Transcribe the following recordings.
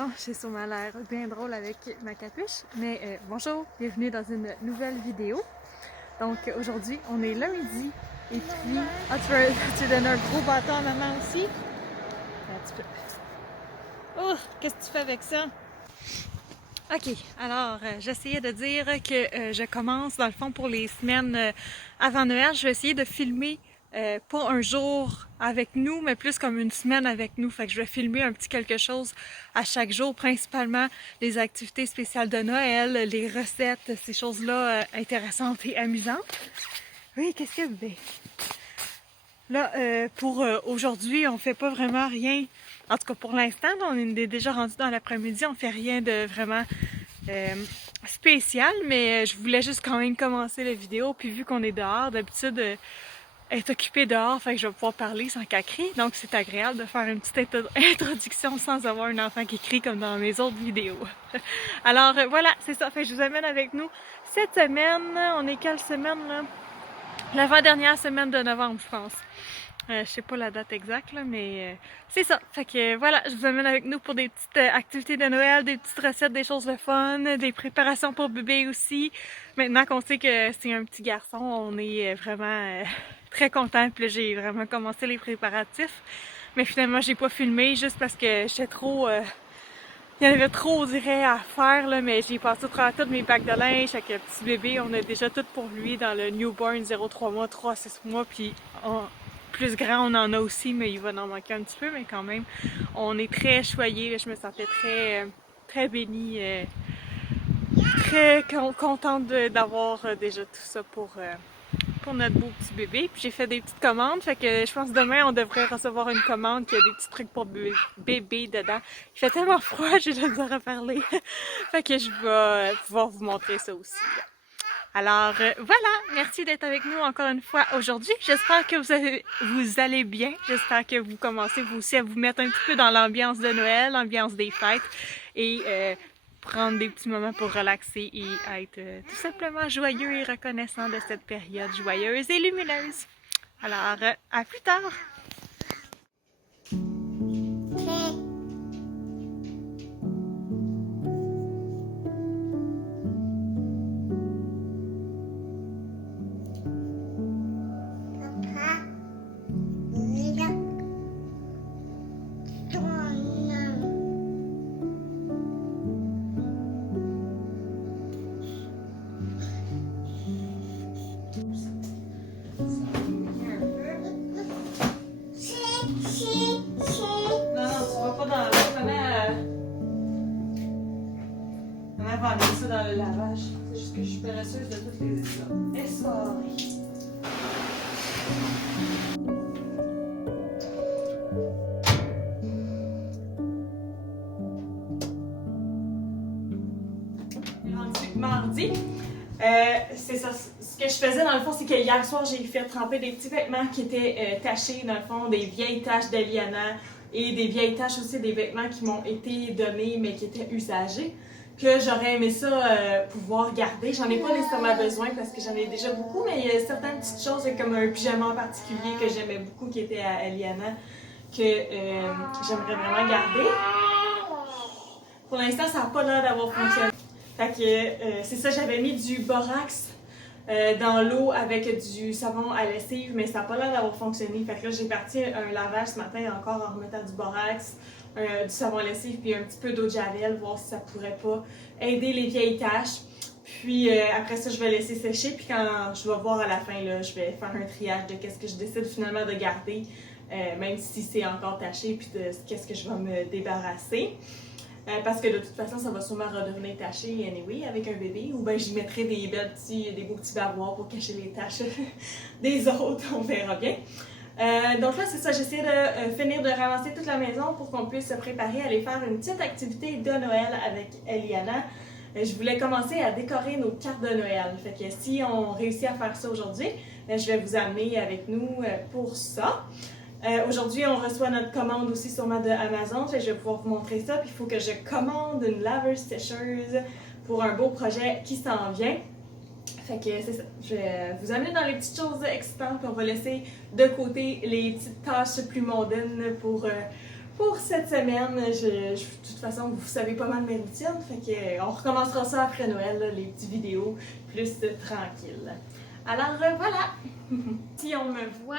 Oh, j'ai sûrement l'air bien drôle avec ma capuche, mais bonjour, bienvenue dans une nouvelle vidéo. Donc aujourd'hui, on est lundi, et puis... Ah, tu donnes un gros bâton à maman aussi? Un petit peu. Oh, qu'est-ce que tu fais avec ça? Ok, alors j'essayais de dire que je commence dans le fond pour les semaines avant Noël. Je vais essayer de filmer pas un jour avec nous, mais plus comme une semaine avec nous. Fait que je vais filmer un petit quelque chose à chaque jour, principalement les activités spéciales de Noël, les recettes, ces choses-là intéressantes et amusantes. Oui, qu'est-ce que... Ben, là, pour aujourd'hui, on fait pas vraiment rien. En tout cas, pour l'instant, on est déjà rendu dans l'après-midi, on fait rien de vraiment euh, spécial, mais je voulais juste quand même commencer la vidéo. Puis vu qu'on est dehors, d'habitude, être occupé dehors, fait que je vais pouvoir parler sans qu'elle crie. Donc c'est agréable de faire une petite introduction sans avoir un enfant qui crie comme dans mes autres vidéos. Alors voilà, c'est ça. Fait que je vous amène avec nous cette semaine. On est quelle semaine là? L'avant-dernière semaine de novembre, je pense. Je sais pas la date exacte, là, mais c'est ça. Fait que voilà, je vous amène avec nous pour des petites activités de Noël, des petites recettes, des choses de fun, des préparations pour bébé aussi. Maintenant qu'on sait que c'est un petit garçon, on est vraiment très content. Puis là, j'ai vraiment commencé les préparatifs. Mais finalement, j'ai pas filmé juste parce que j'étais trop... il y en avait trop, on dirait, à faire, là, mais j'ai passé au travers tous mes bacs de linge avec le petit bébé. On a déjà tout pour lui dans le newborn 0-3 mois, 3-6 mois, puis plus grand, on en a aussi, mais il va en manquer un petit peu, mais quand même, on est très choyés. Je me sentais très bénie, très contente d'avoir déjà tout ça pour notre beau petit bébé. Puis j'ai fait des petites commandes, fait que je pense que demain on devrait recevoir une commande qui a des petits trucs pour bébé dedans. Il fait tellement froid, j'ai de la misère à parler. Fait que je vais pouvoir vous montrer ça aussi. Alors voilà, merci d'être avec nous encore une fois aujourd'hui. J'espère que vous allez bien. J'espère que vous commencez vous aussi à vous mettre un petit peu dans l'ambiance de Noël, l'ambiance des fêtes et prendre des petits moments pour relaxer et être tout simplement joyeux et reconnaissant de cette période joyeuse et lumineuse. Alors, à plus tard! On va mettre ça dans le lavage. C'est juste que je suis péresseuse de toutes les étapes. Essorées. Rendu mardi. C'est ça. Ce que je faisais dans le fond, c'est que hier soir, j'ai fait tremper des petits vêtements qui étaient tachés, dans le fond, des vieilles taches d'Eliana et des vieilles taches aussi des vêtements qui m'ont été donnés mais qui étaient usagés, que j'aurais aimé ça pouvoir garder. J'en ai pas nécessairement besoin parce que j'en ai déjà beaucoup, mais il y a certaines petites choses comme un pyjama en particulier que j'aimais beaucoup qui était à Eliana que j'aimerais vraiment garder. Pour l'instant, ça n'a pas l'air d'avoir fonctionné. Fait que c'est ça, j'avais mis du borax dans l'eau avec du savon à lessive, mais ça n'a pas l'air d'avoir fonctionné. Fait que là, j'ai parti un lavage ce matin encore en remettant du borax, du savon à lessive, puis un petit peu d'eau de javel, voir si ça pourrait pas aider les vieilles taches. Puis après ça, je vais laisser sécher, puis quand je vais voir à la fin, là, je vais faire un triage de qu'est-ce que je décide finalement de garder, même si c'est encore taché, puis de qu'est-ce que je vais me débarrasser. Parce que de toute façon, ça va sûrement redevenir taché anyway avec un bébé. Ou bien j'y mettrai des beaux petits bavoirs pour cacher les taches des autres. On verra bien. Donc là, c'est ça. J'essaie de finir de ramasser toute la maison pour qu'on puisse se préparer à aller faire une petite activité de Noël avec Eliana. Je voulais commencer à décorer nos cartes de Noël. Fait que si on réussit à faire ça aujourd'hui, je vais vous amener avec nous pour ça. Aujourd'hui, on reçoit notre commande aussi sûrement de Amazon. Je vais pouvoir vous montrer ça. Puis il faut que je commande une laveuse sécheuse pour un beau projet qui s'en vient. Fait que c'est ça. Je vais vous amener dans les petites choses excitantes. Puis on va laisser de côté les petites tâches plus mondaines pour cette semaine. De toute façon, vous savez pas mal mes routines, fait que on recommencera ça après Noël, là, les petites vidéos plus tranquilles. Alors voilà! Si on me voit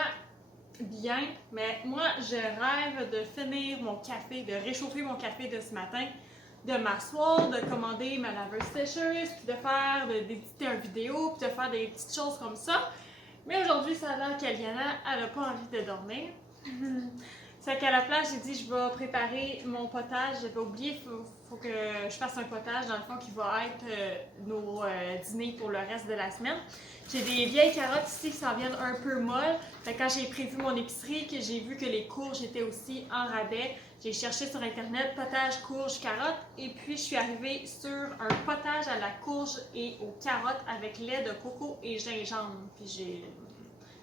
bien, mais moi je rêve de finir mon café, de réchauffer mon café de ce matin, de m'asseoir, de commander ma laveuse sécheuse, puis d'éditer une vidéo, puis de faire des petites choses comme ça. Mais aujourd'hui, ça a l'air qu'Aliana, elle n'a pas envie de dormir. C'est qu'à la place, j'ai dit je vais préparer mon potage. J'avais oublié, faut que je fasse un potage dans le fond qui va être nos dîners pour le reste de la semaine. J'ai des vieilles carottes ici qui s'en viennent un peu molles. Fait que quand j'ai prévu mon épicerie, que j'ai vu que les courges étaient aussi en rabais, j'ai cherché sur internet potage, courges, carottes, et puis je suis arrivée sur un potage à la courge et aux carottes avec lait de coco et gingembre. Puis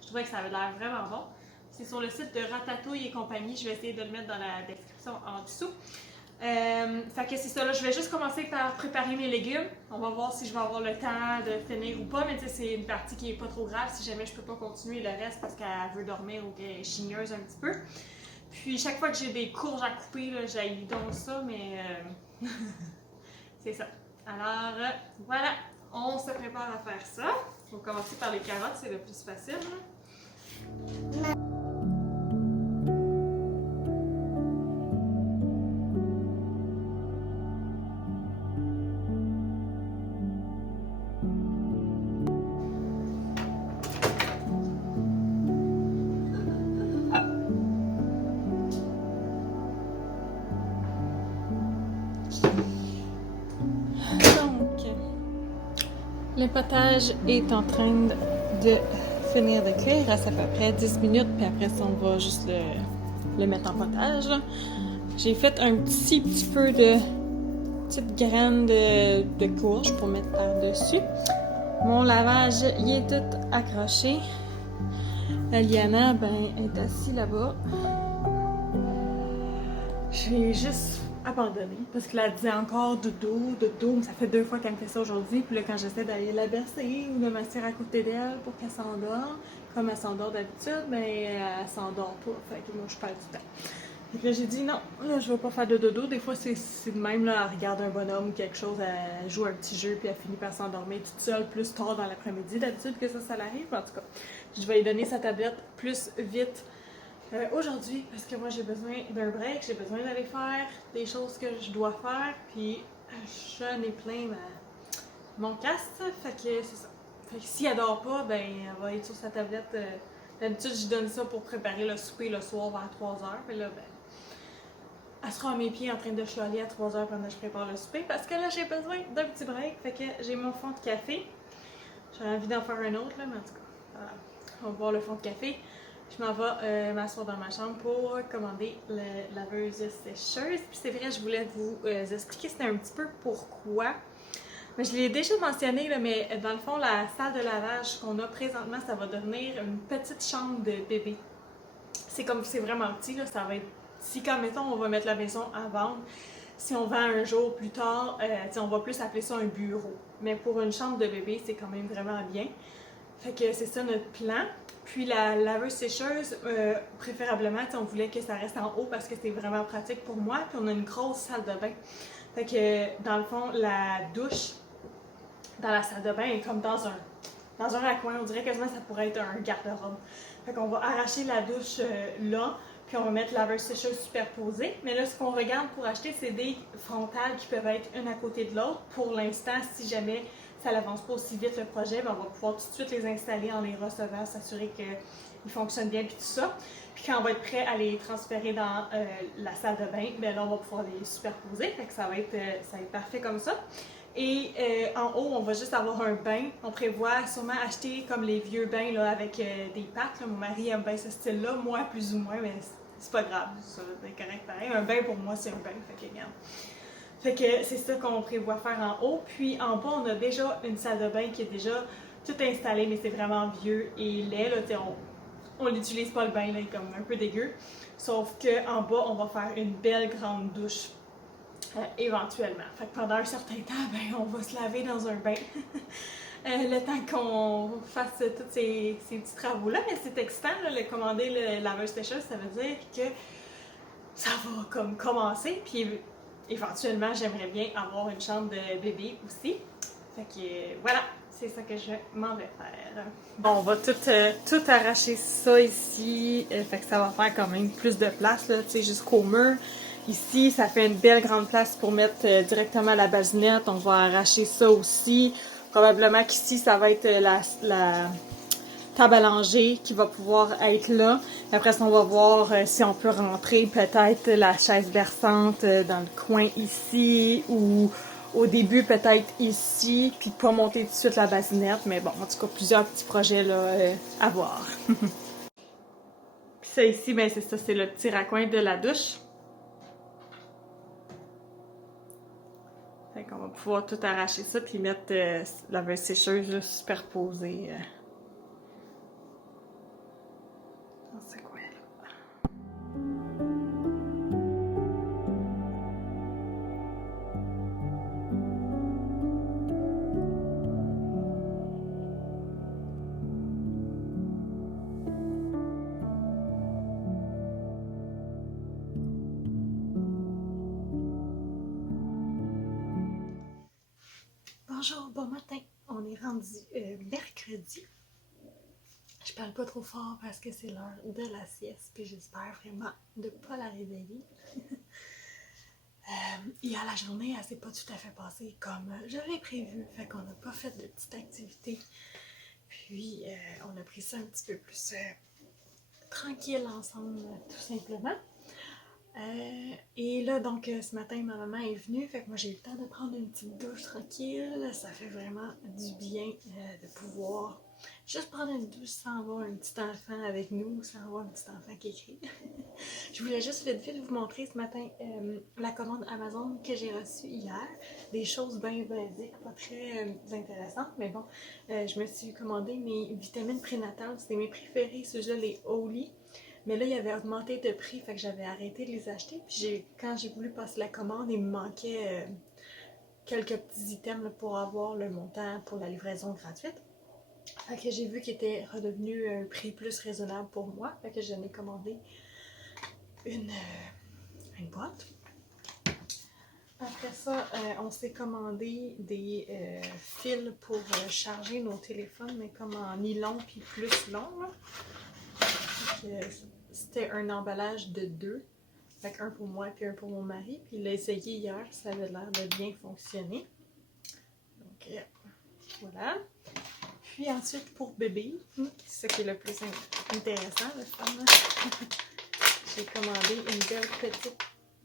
je trouvais que ça avait l'air vraiment bon. C'est sur le site de Ratatouille et compagnie. Je vais essayer de le mettre dans la description en dessous. Fait que c'est ça, là, je vais juste commencer par préparer mes légumes. On va voir si je vais avoir le temps de finir ou pas, mais c'est une partie qui est pas trop grave si jamais je peux pas continuer le reste parce qu'elle veut dormir ou qu'elle est chigneuse un petit peu. Puis chaque fois que j'ai des courges à couper, j'haïs donc ça, mais c'est ça. Alors voilà, on se prépare à faire ça. On va commencer par les carottes, c'est le plus facile. Le potage est en train de finir de cuire. Il reste à peu près 10 minutes, puis après ça, on va juste le mettre en potage. J'ai fait un petit peu de petites graines de courge pour mettre par-dessus. Mon lavage, il est tout accroché. Aliana, est assise là-bas. J'ai juste abandonné parce qu'elle disait encore dodo, mais ça fait 2 fois qu'elle me fait ça aujourd'hui. Puis là, quand j'essaie d'aller la bercer ou de m'asseoir à côté d'elle pour qu'elle s'endorme, comme elle s'endort d'habitude, elle s'endort pas. Fait que moi, je perds du temps. Fait que là, j'ai dit non, là, je vais pas faire de dodo. Des fois, c'est de même, là, elle regarde un bonhomme ou quelque chose, elle joue un petit jeu, puis elle finit par s'endormir toute seule plus tard dans l'après-midi. D'habitude que ça l'arrive, en tout cas. Je vais lui donner sa tablette plus vite. Aujourd'hui, parce que moi j'ai besoin d'un break, j'ai besoin d'aller faire des choses que je dois faire, puis je n'ai plein mon casque, fait que c'est ça. Fait que si elle dort pas, elle va être sur sa tablette. D'habitude, je donne ça pour préparer le souper le soir vers 3h, puis là, elle sera à mes pieds en train de chialer à 3h pendant que je prépare le souper, parce que là, j'ai besoin d'un petit break, fait que j'ai mon fond de café. J'ai envie d'en faire un autre, là, mais en tout cas, voilà. On va boire le fond de café. Je m'en vais m'asseoir dans ma chambre pour commander la laveuse sécheuse. Puis c'est vrai, je voulais vous expliquer c'était un petit peu pourquoi. Mais je l'ai déjà mentionné, là, mais dans le fond, la salle de lavage qu'on a présentement, ça va devenir une petite chambre de bébé. C'est vraiment petit, là, ça va être... Si, comme mettons, on va mettre la maison à vendre, si on vend un jour plus tard, on va plus appeler ça un bureau. Mais pour une chambre de bébé, c'est quand même vraiment bien. Fait que c'est ça notre plan. Puis la laveuse sécheuse, préférablement, on voulait que ça reste en haut parce que c'est vraiment pratique pour moi. Puis on a une grosse salle de bain. Fait que dans le fond, la douche dans la salle de bain est comme dans un raccoin. On dirait quasiment que ça pourrait être un garde-robe. Fait qu'on va arracher la douche là, puis on va mettre la laveuse sécheuse superposée. Mais là, ce qu'on regarde pour acheter, c'est des frontales qui peuvent être une à côté de l'autre. Pour l'instant, si jamais ça n'avance pas aussi vite le projet, on va pouvoir tout de suite les installer en les recevant, s'assurer qu'ils fonctionnent bien, puis tout ça. Puis quand on va être prêt à les transférer dans la salle de bain, là, on va pouvoir les superposer, fait que ça va être parfait comme ça. Et en haut, on va juste avoir un bain. On prévoit sûrement acheter comme les vieux bains là, avec des pattes. Là. Mon mari aime bien ce style-là, moi plus ou moins, mais c'est pas grave, c'est correct pareil. Un bain pour moi, c'est un bain, fait que regarde. Fait que c'est ça qu'on prévoit faire en haut. Puis en bas, on a déjà une salle de bain qui est déjà tout installée, mais c'est vraiment vieux et laid. Là, on n'utilise pas le bain, là, il est comme un peu dégueu. Sauf qu'en bas, on va faire une belle grande douche éventuellement. Fait que pendant un certain temps, on va se laver dans un bain. Le temps qu'on fasse tous ces petits travaux-là. Mais c'est excitant, là, commander le laveuse sécheuse, ça veut dire que ça va comme commencer. Puis éventuellement, j'aimerais bien avoir une chambre de bébé aussi. Fait que voilà, c'est ça que je m'en vais faire. Bon, on va tout arracher ça ici. Fait que ça va faire quand même plus de place, là, tu sais, jusqu'au mur. Ici, ça fait une belle grande place pour mettre directement la basinette. On va arracher ça aussi. Probablement qu'ici, ça va être la table à langer qui va pouvoir être là. Après ça, on va voir si on peut rentrer peut-être la chaise berçante dans le coin ici ou au début peut-être ici, puis pas monter tout de suite la basinette. Mais bon, en tout cas, plusieurs petits projets là, à voir. Puis ça ici, ben c'est ça, c'est le petit raccoin de la douche. Fait qu'on va pouvoir tout arracher ça puis mettre la vaisselle sécheuse là, superposée dans ce coin-là. Bonjour, bon matin. On est rendu mercredi. Je parle pas trop fort parce que c'est l'heure de la sieste, puis j'espère vraiment de pas la réveiller. Hier, la journée, elle s'est pas tout à fait passée comme je l'ai prévu, fait qu'on n'a pas fait de petite activité. Puis, on a pris ça un petit peu plus tranquille ensemble, tout simplement. Et là, donc, ce matin, ma maman est venue, fait que moi, j'ai eu le temps de prendre une petite douche tranquille. Ça fait vraiment du bien de pouvoir juste prendre une douche sans avoir un petit enfant avec nous, sans avoir un petit enfant qui écrit. Je voulais juste vite vous montrer ce matin la commande Amazon que j'ai reçue hier. Des choses bien basiques, pas très intéressantes, mais bon, je me suis commandé mes vitamines prénatales. C'était mes préférés, ceux-là, les Holy. Mais là, il avait augmenté de prix, fait que j'avais arrêté de les acheter. Puis quand j'ai voulu passer la commande, il me manquait quelques petits items là, pour avoir le montant pour la livraison gratuite. Fait que j'ai vu qu'il était redevenu un prix plus raisonnable pour moi. Fait que j'en ai commandé une boîte. Après ça, on s'est commandé des fils pour charger nos téléphones, mais comme en nylon puis plus long. C'était un emballage de 2. Fait qu'un pour moi et un pour mon mari. Puis il l'a essayé hier, ça avait l'air de bien fonctionner. Donc voilà. Puis ensuite pour bébé, c'est ce qui est le plus intéressant, le fun. J'ai commandé une belle petite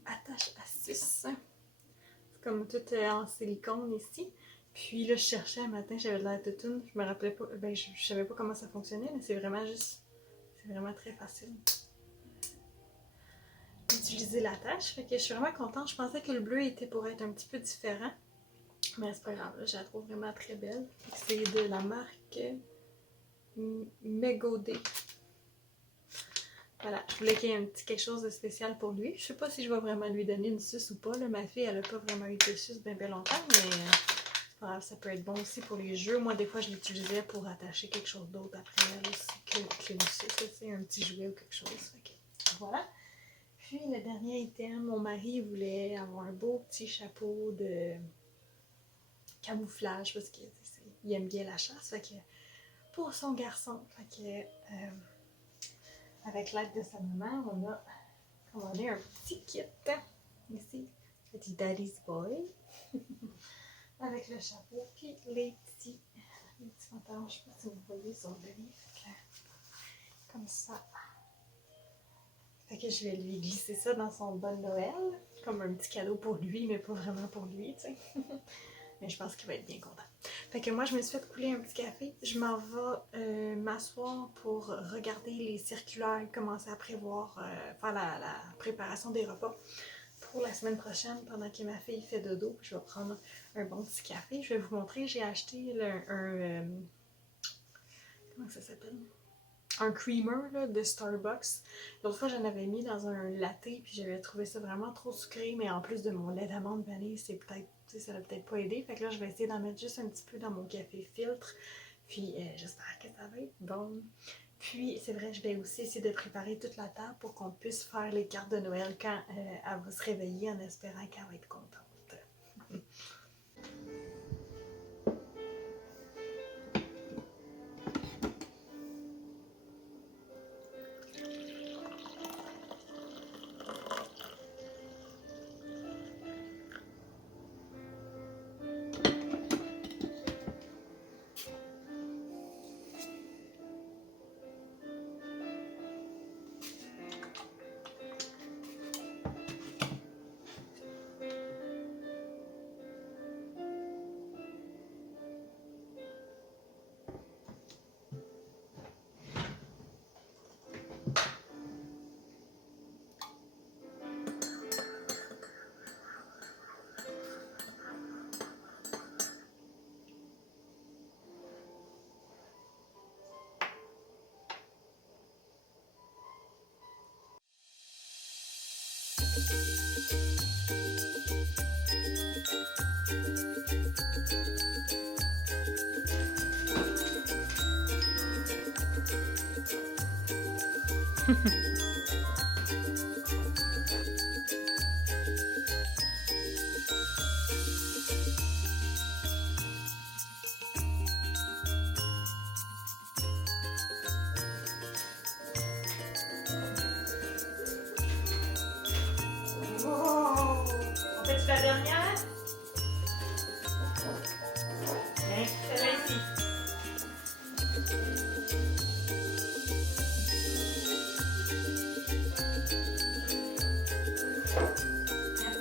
attache à 6. C'est comme tout en silicone ici. Puis là, je cherchais un matin, j'avais de la toutoune. Je me rappelais pas, ben je savais pas comment ça fonctionnait, mais c'est vraiment très facile d'utiliser l'attache. Fait que je suis vraiment contente. Je pensais que le bleu était pour être un petit peu différent. Mais c'est pas grave, je la trouve vraiment très belle. C'est de la marque Megodé. Voilà, je voulais qu'il y ait un petit quelque chose de spécial pour lui. Je sais pas si je vais vraiment lui donner une suce ou pas. Là, ma fille, elle a pas vraiment eu de suce bien longtemps, mais c'est pas grave, ça peut être bon aussi pour les jeux. Moi, des fois, je l'utilisais pour attacher quelque chose d'autre après elle aussi que une suce. C'est un petit jouet ou quelque chose. Okay. Voilà. Puis le dernier item, mon mari voulait avoir un beau petit chapeau de camouflage parce qu'il aime bien la chasse. Fait que pour son garçon, fait que, avec l'aide de sa maman, on a commandé un petit kit. Ici, petit Daddy's Boy. Avec le chapeau, puis les petits pantalons. Je sais pas si vous voyez sur le lit. Comme ça. Fait que je vais lui glisser ça dans son bon Noël. Comme un petit cadeau pour lui, mais pas vraiment pour lui, tu sais. Mais je pense qu'il va être bien content. Fait que moi, je me suis fait couler un petit café. Je m'en vais m'asseoir pour regarder les circulaires, commencer à prévoir, faire la préparation des repas pour la semaine prochaine pendant que ma fille fait dodo. Je vais prendre un bon petit café. Je vais vous montrer, j'ai acheté comment ça s'appelle? Un creamer là, de Starbucks. L'autre fois, j'en avais mis dans un latte, puis j'avais trouvé ça vraiment trop sucré, mais en plus de mon lait d'amande vanille, c'est peut-être, ça l'a peut-être pas aidé. Fait que là, je vais essayer d'en mettre juste un petit peu dans mon café filtre, puis j'espère que ça va être bon. Puis, c'est vrai, je vais aussi essayer de préparer toute la table pour qu'on puisse faire les cartes de Noël quand elle va se réveiller en espérant qu'elle va être contente. La dernière? Bien, celle-là ici.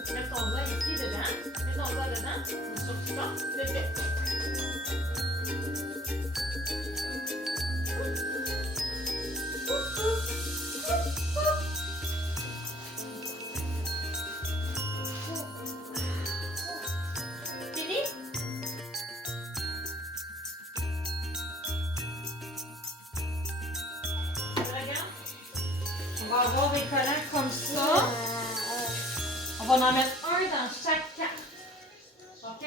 Tu mets ton doigt ici dedans. Mets ton doigt dedans. Surtout pas. C'est fait. On va avoir des collants comme ça. On va en mettre un dans chaque carte. OK?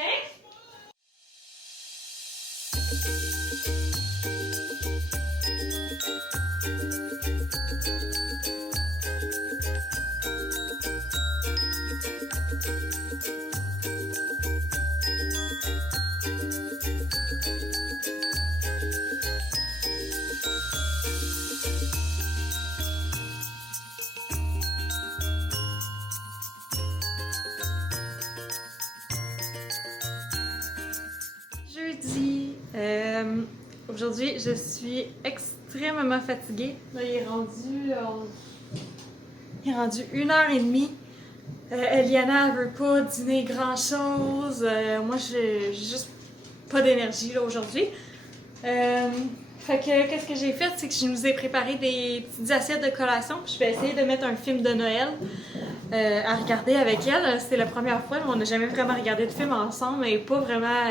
Jeudi. Aujourd'hui, je suis extrêmement fatiguée. Là, il est rendu 1h30. Eliana, elle veut pas dîner grand-chose. Moi, j'ai juste pas d'énergie là aujourd'hui. Fait que, qu'est-ce que j'ai fait? C'est que je nous ai préparé des petites assiettes de collation. Je vais essayer de mettre un film de Noël à regarder avec elle. C'est la première fois, on n'a jamais vraiment regardé de film ensemble et pas vraiment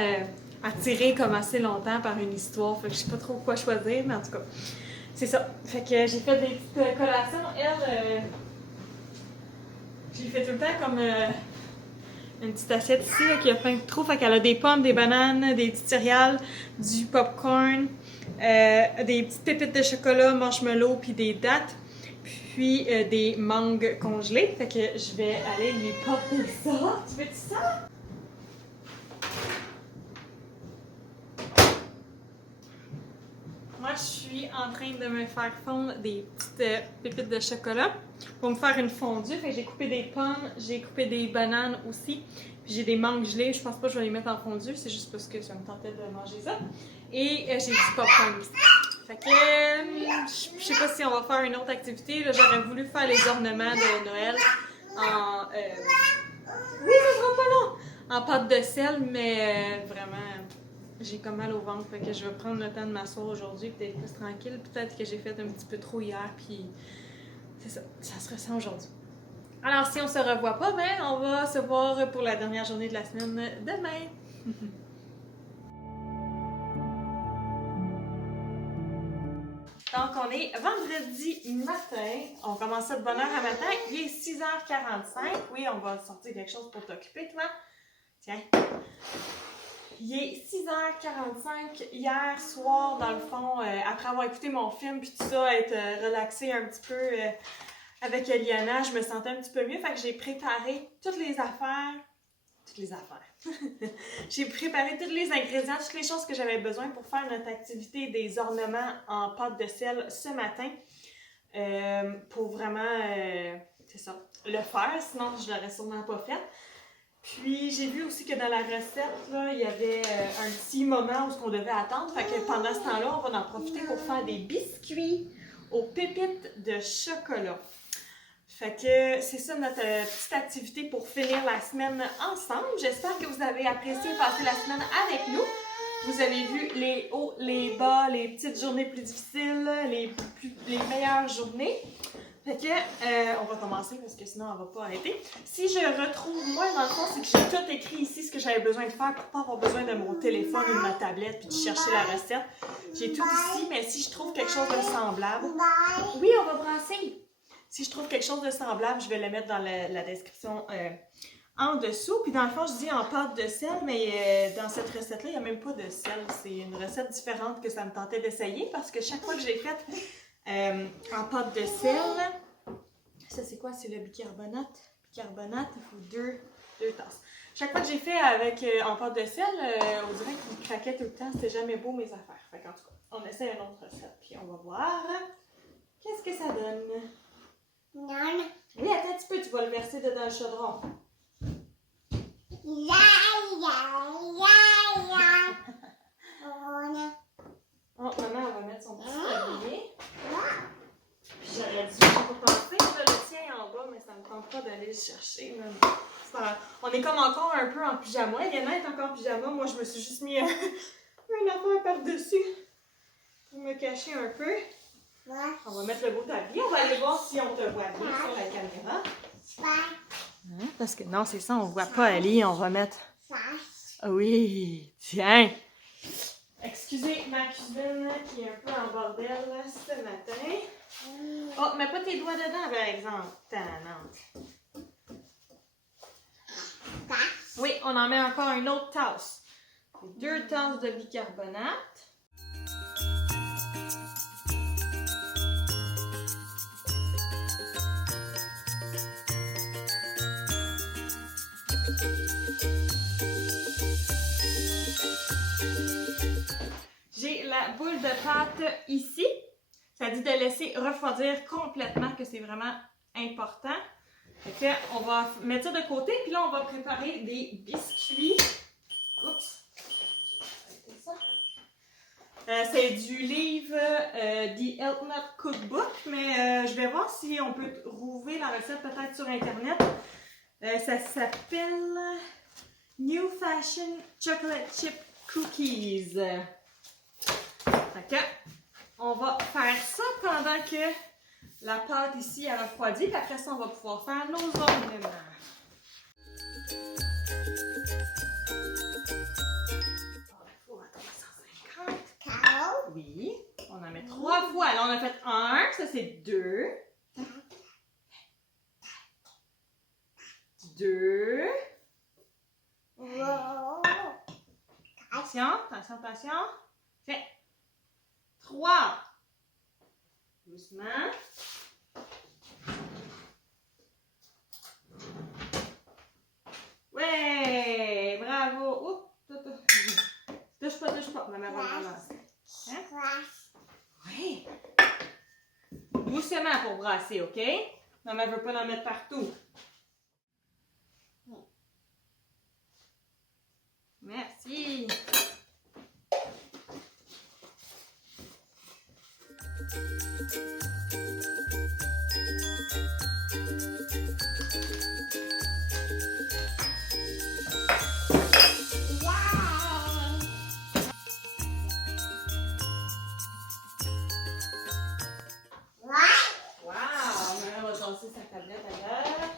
attiré comme assez longtemps par une histoire. Fait que je sais pas trop quoi choisir, mais en tout cas, c'est ça. Fait que j'ai fait des petites collations. Elle, j'ai fait tout le temps comme une petite assiette ici là, qui a plein de trous. Fait qu'elle a des pommes, des bananes, des petits céréales, du popcorn, des petites pépites de chocolat, marshmallow, puis des dattes, puis des mangues congelées. Fait que je vais aller lui porter ça. Tu veux-tu ça? Moi, je suis en train de me faire fondre des petites pépites de chocolat pour me faire une fondue. Fait que j'ai coupé des pommes, j'ai coupé des bananes aussi. Puis j'ai des mangues gelées. Je pense pas que je vais les mettre en fondue, c'est juste parce que ça me tentait de manger ça. Et j'ai du popcorn aussi. Fait que je sais pas si on va faire une autre activité. J'aurais voulu faire les ornements de Noël en... oui, ça sera pas long! En pâte de sel, mais vraiment... J'ai comme mal au ventre, fait que je vais prendre le temps de m'asseoir aujourd'hui, peut-être plus tranquille. Peut-être que j'ai fait un petit peu trop hier, puis c'est ça, ça se ressent aujourd'hui. Alors, si on se revoit pas, ben, on va se voir pour la dernière journée de la semaine demain. Donc, on est vendredi matin. On commence ça de bonne heure à matin. Il est 6h45. Oui, on va sortir quelque chose pour t'occuper, toi. Tiens. Il est 6h45 hier soir, dans le fond, après avoir écouté mon film puis tout ça, être relaxée un petit peu avec Eliana, je me sentais un petit peu mieux. Fait que j'ai préparé toutes les affaires. J'ai préparé tous les ingrédients, toutes les choses que j'avais besoin pour faire notre activité des ornements en pâte de sel ce matin. Pour vraiment, c'est ça, le faire, sinon je l'aurais sûrement pas fait. Puis j'ai vu aussi que dans la recette, là, il y avait un petit moment où on devait attendre. Fait que pendant ce temps-là, on va en profiter pour faire des biscuits aux pépites de chocolat. Fait que c'est ça notre petite activité pour finir la semaine ensemble. J'espère que vous avez apprécié passer la semaine avec nous. Vous avez vu les hauts, les bas, les petites journées plus difficiles, les meilleures journées. Fait que, on va commencer parce que sinon on va pas arrêter. Si je retrouve, moi dans le fond, c'est que j'ai tout écrit ici ce que j'avais besoin de faire pour pas avoir besoin de mon téléphone ou de ma tablette puis de chercher la recette. J'ai tout ici, mais si je trouve quelque chose de semblable, oui, on va brasser. Si je trouve quelque chose de semblable, je vais le mettre dans la description en dessous. Puis dans le fond, je dis en pâte de sel, mais dans cette recette-là, il n'y a même pas de sel. C'est une recette différente que ça me tentait d'essayer parce que chaque fois que je l'ai faite en pâte de sel, ça c'est quoi? C'est le bicarbonate. Bicarbonate, il faut deux tasses. Chaque fois que j'ai fait avec en pâte de sel, on dirait qu'il craquait tout le temps. C'était jamais beau mes affaires. Fait qu'en tout cas, on essaie une autre recette. Puis on va voir qu'est-ce que ça donne. Non. Oui, attends un petit peu, tu vas le verser dedans le chaudron. Oh, maman, on va mettre son petit tablier. Puis j'aurais dû pas penser, là, le tien est en bas, mais ça me tente pas d'aller le chercher. On est comme encore un peu en pyjama. Eliana est encore en pyjama. Moi, je me suis juste mis un affaire par-dessus pour me cacher un peu. On va mettre le beau tablier. On va aller voir si on te voit bien sur la caméra. Hein? Parce que non, c'est ça, on voit pas Ali. On va mettre... Oui, tiens! Excusez ma cuisine qui est un peu en bordel ce matin. Oh, mets pas tes doigts dedans, par exemple. Tannante. Oui, on en met encore une autre tasse. 2 tasses de bicarbonate. J'ai la boule de pâte ici. Ça dit de laisser refroidir complètement, que c'est vraiment important. Fait que on va mettre ça de côté, puis là on va préparer des biscuits. Oups! C'est du livre The Health Nut Cookbook, mais je vais voir si on peut trouver la recette peut-être sur internet. Ça s'appelle New Fashion Chocolate Chip Cookies. Fait que, on va faire ça pendant que la pâte ici elle refroidit, puis après ça on va pouvoir faire nos ornements. Il faut attendre 150. Oui, on en met 3 fois. Là on a fait 1, ça c'est 2. 2. Attention, attention, attention. Fait 3. Doucement. Ouais, bravo. Oups, touche pas, touche pas. Maman va ramasser. Hein? Oui. Doucement pour brasser, OK? Maman veut pas en mettre partout. Merci. Wow! Maman va tasser sa tablette ailleurs.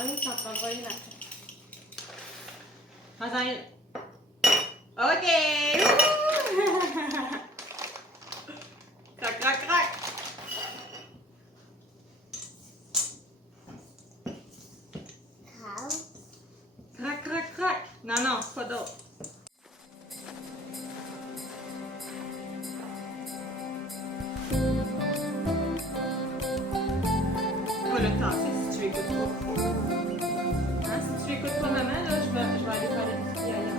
Là, oui, ça en prendra une après. Prends-en une. OK! Crac, crac, crac! Crac, crac, crac! Non, non, pas d'autre. On va le tasser si tu écoutes pas. Hein? Si tu écoutes pas maman, là, je vais aller faire les biscuits ailleurs.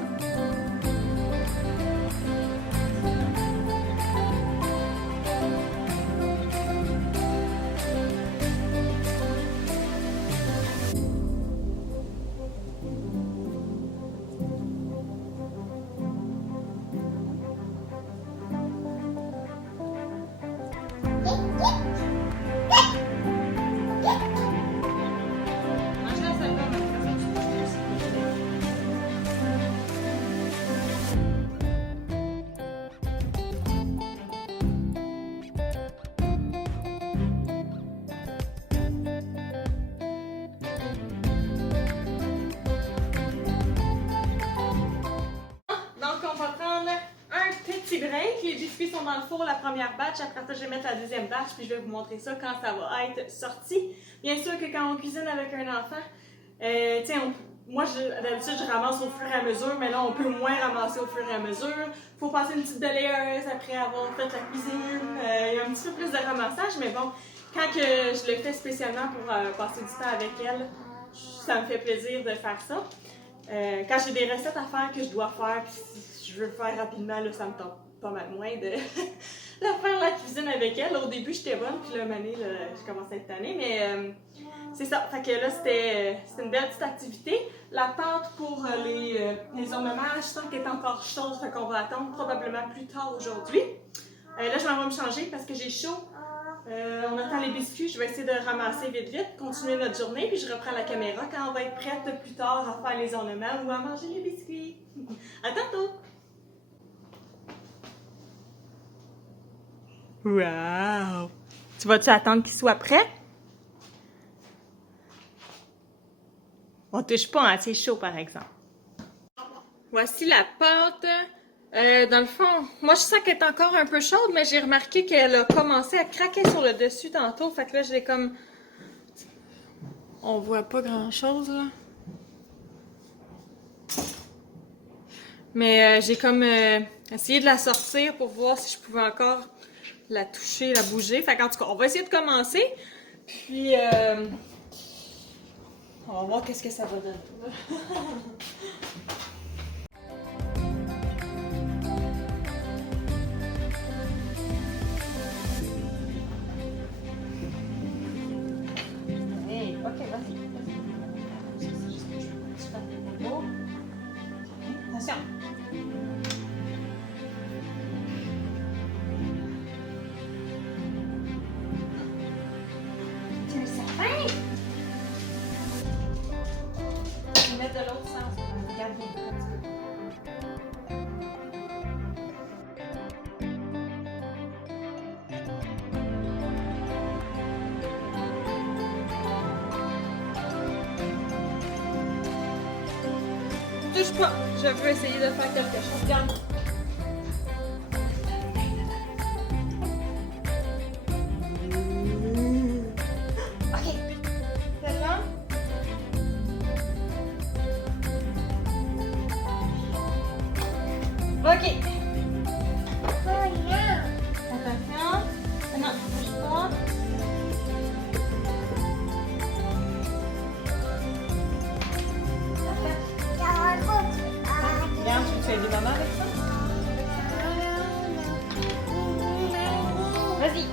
Break. Les biscuits sont dans le four, la première batch. Après ça, je vais mettre la deuxième batch, puis je vais vous montrer ça quand ça va être sorti. Bien sûr que quand on cuisine avec un enfant, moi, d'habitude, je ramasse au fur et à mesure, mais là, on peut moins ramasser au fur et à mesure. Il faut passer une petite balayeuse après avoir fait la cuisine. Il y a un petit peu plus de ramassage, mais bon, quand que je le fais spécialement pour passer du temps avec elle, ça me fait plaisir de faire ça. Quand j'ai des recettes à faire que je dois faire, puis si je veux le faire rapidement, là, ça me tente pas mal moins de faire la cuisine avec elle. Au début, j'étais bonne, puis là, je commençais à être tannée, mais c'est ça. Fait que là, c'était une belle petite activité. La pâte pour les ornements, je sens qu'elle est encore chaude, fait qu'on va attendre probablement plus tard aujourd'hui. Là, je m'en vais me changer parce que j'ai chaud. On attend les biscuits, je vais essayer de ramasser vite, continuer notre journée, puis je reprends la caméra quand on va être prête plus tard à faire les ornements ou à manger les biscuits. À tantôt! Wow! Tu vas-tu attendre qu'il soit prêt? On touche pas, hein, c'est chaud par exemple. Voici la pâte. Dans le fond, moi je sens qu'elle est encore un peu chaude, mais j'ai remarqué qu'elle a commencé à craquer sur le dessus tantôt. Fait que là, j'ai comme... On voit pas grand-chose, là. Mais j'ai comme essayé de la sortir pour voir si je pouvais encore la toucher, la bouger. Fait qu'en tout cas, on va essayer de commencer. Puis, on va voir qu'est-ce que ça va donner. Ok, vas-y. Attention. Tu es certain? Je vais mettre de l'autre sens. Regarde bien. Touche pas, je veux essayer de faire quelque chose. Regarde. Ok. C'est là. Ok. Attention. Non, touche pas. Regarde, tu veux aider maman avec ça? Vas-y!